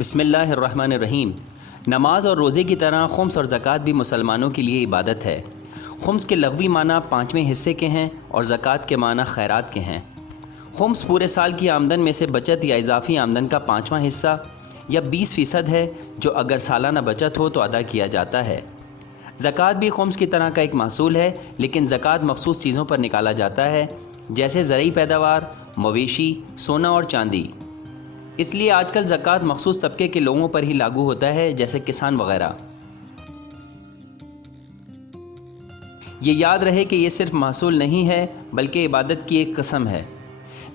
بسم اللہ الرحمن الرحیم۔ نماز اور روزے کی طرح خمس اور زکوٰۃ بھی مسلمانوں کے لیے عبادت ہے۔ خمس کے لغوی معنی 5ویں حصے کے ہیں اور زکوٰۃ کے معنی خیرات کے ہیں۔ خمس پورے سال کی آمدن میں سے بچت یا اضافی آمدن کا 5واں حصہ یا 20% ہے، جو اگر سالانہ بچت ہو تو ادا کیا جاتا ہے۔ زکوٰۃ بھی خمس کی طرح کا ایک محصول ہے، لیکن زکوٰۃ مخصوص چیزوں پر نکالا جاتا ہے، جیسے زرعی پیداوار، مویشی، سونا اور چاندی۔ اس لیے آج کل زکوٰۃ مخصوص طبقے کے لوگوں پر ہی لاگو ہوتا ہے، جیسے کسان وغیرہ۔ یہ یاد رہے کہ یہ صرف محصول نہیں ہے، بلکہ عبادت کی ایک قسم ہے۔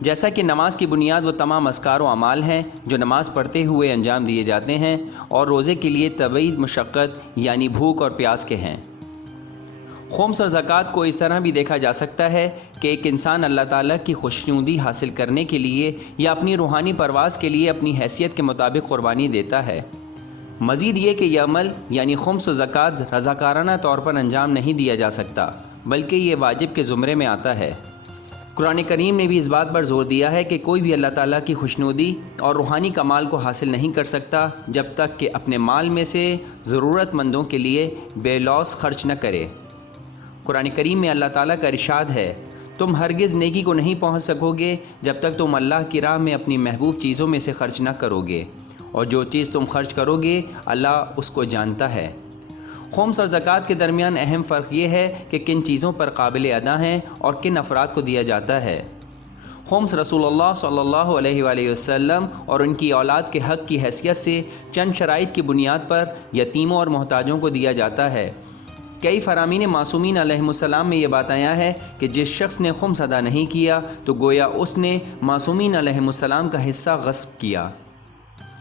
جیسا کہ نماز کی بنیاد وہ تمام اذکار و اعمال ہیں جو نماز پڑھتے ہوئے انجام دیے جاتے ہیں، اور روزے کے لیے طویل مشقت یعنی بھوک اور پیاس کے ہیں۔ خمس اور زکوٰۃ کو اس طرح بھی دیکھا جا سکتا ہے کہ ایک انسان اللہ تعالیٰ کی خوشنودی حاصل کرنے کے لیے یا اپنی روحانی پرواز کے لیے اپنی حیثیت کے مطابق قربانی دیتا ہے۔ مزید یہ کہ یہ عمل یعنی خمس و زکوٰۃ رضاکارانہ طور پر انجام نہیں دیا جا سکتا، بلکہ یہ واجب کے زمرے میں آتا ہے۔ قرآن کریم نے بھی اس بات پر زور دیا ہے کہ کوئی بھی اللہ تعالیٰ کی خوشنودی اور روحانی کمال کو حاصل نہیں کر سکتا جب تک کہ اپنے مال میں سے ضرورت مندوں کے لیے بے لوث خرچ نہ کرے۔ قرآن کریم میں اللہ تعالیٰ کا ارشاد ہے، تم ہرگز نیکی کو نہیں پہنچ سکو گے جب تک تم اللہ کی راہ میں اپنی محبوب چیزوں میں سے خرچ نہ کرو گے، اور جو چیز تم خرچ کرو گے اللہ اس کو جانتا ہے۔ خمس اور زکوٰۃ کے درمیان اہم فرق یہ ہے کہ کن چیزوں پر قابل ادا ہیں اور کن افراد کو دیا جاتا ہے۔ خمس رسول اللہ صلی اللہ علیہ وآلہ وسلم اور ان کی اولاد کے حق کی حیثیت سے چند شرائط کی بنیاد پر یتیموں اور محتاجوں کو دیا جاتا ہے۔ کئی فرامین معصومین علیہم السلام میں یہ بتایا ہے کہ جس شخص نے خمس ادا نہیں کیا تو گویا اس نے معصومین علیہم السلام کا حصہ غصب کیا۔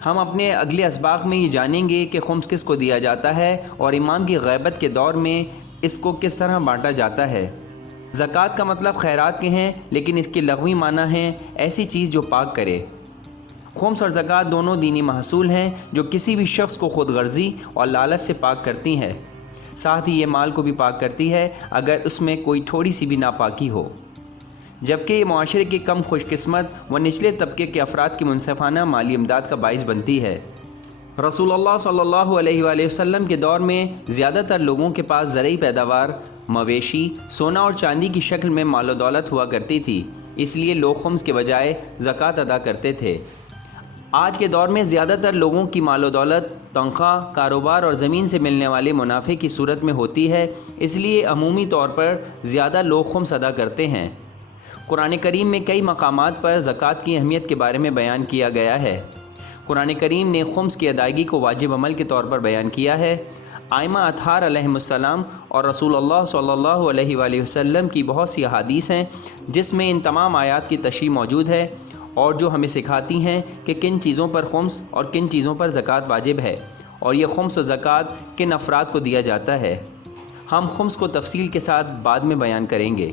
ہم اپنے اگلے اسباق میں یہ جانیں گے کہ خمس کس کو دیا جاتا ہے اور امام کی غیبت کے دور میں اس کو کس طرح بانٹا جاتا ہے۔ زکوٰۃ کا مطلب خیرات کے ہیں، لیکن اس کے لغوی معنی ہیں ایسی چیز جو پاک کرے۔ خمس اور زکوٰۃ دونوں دینی محصول ہیں جو کسی بھی شخص کو خود غرضی اور لالچ سے پاک کرتی ہیں، ساتھ ہی یہ مال کو بھی پاک کرتی ہے اگر اس میں کوئی تھوڑی سی بھی ناپاکی ہو، جبکہ یہ معاشرے کے کم خوش قسمت و نچلے طبقے کے افراد کی منصفانہ مالی امداد کا باعث بنتی ہے۔ رسول اللہ صلی اللہ علیہ وآلہ وسلم کے دور میں زیادہ تر لوگوں کے پاس زرعی پیداوار، مویشی، سونا اور چاندی کی شکل میں مال و دولت ہوا کرتی تھی، اس لیے لوگ خمس کے بجائے زکوٰۃ ادا کرتے تھے۔ آج کے دور میں زیادہ تر لوگوں کی مال و دولت تنخواہ، کاروبار اور زمین سے ملنے والے منافع کی صورت میں ہوتی ہے، اس لیے عمومی طور پر زیادہ لوگ خمس ادا کرتے ہیں۔ قرآن کریم میں کئی مقامات پر زکوٰۃ کی اہمیت کے بارے میں بیان کیا گیا ہے۔ قرآن کریم نے خمس کی ادائیگی کو واجب عمل کے طور پر بیان کیا ہے۔ ائمہ اطہار علیہم السلام اور رسول اللہ صلی اللہ علیہ وآلہ وسلم کی بہت سی احادیث ہیں جس میں ان تمام آیات کی تشریح موجود ہے، اور جو ہمیں سکھاتی ہیں کہ کن چیزوں پر خمس اور کن چیزوں پر زکوٰۃ واجب ہے، اور یہ خمس و زکوٰۃ کن افراد کو دیا جاتا ہے۔ ہم خمس کو تفصیل کے ساتھ بعد میں بیان کریں گے۔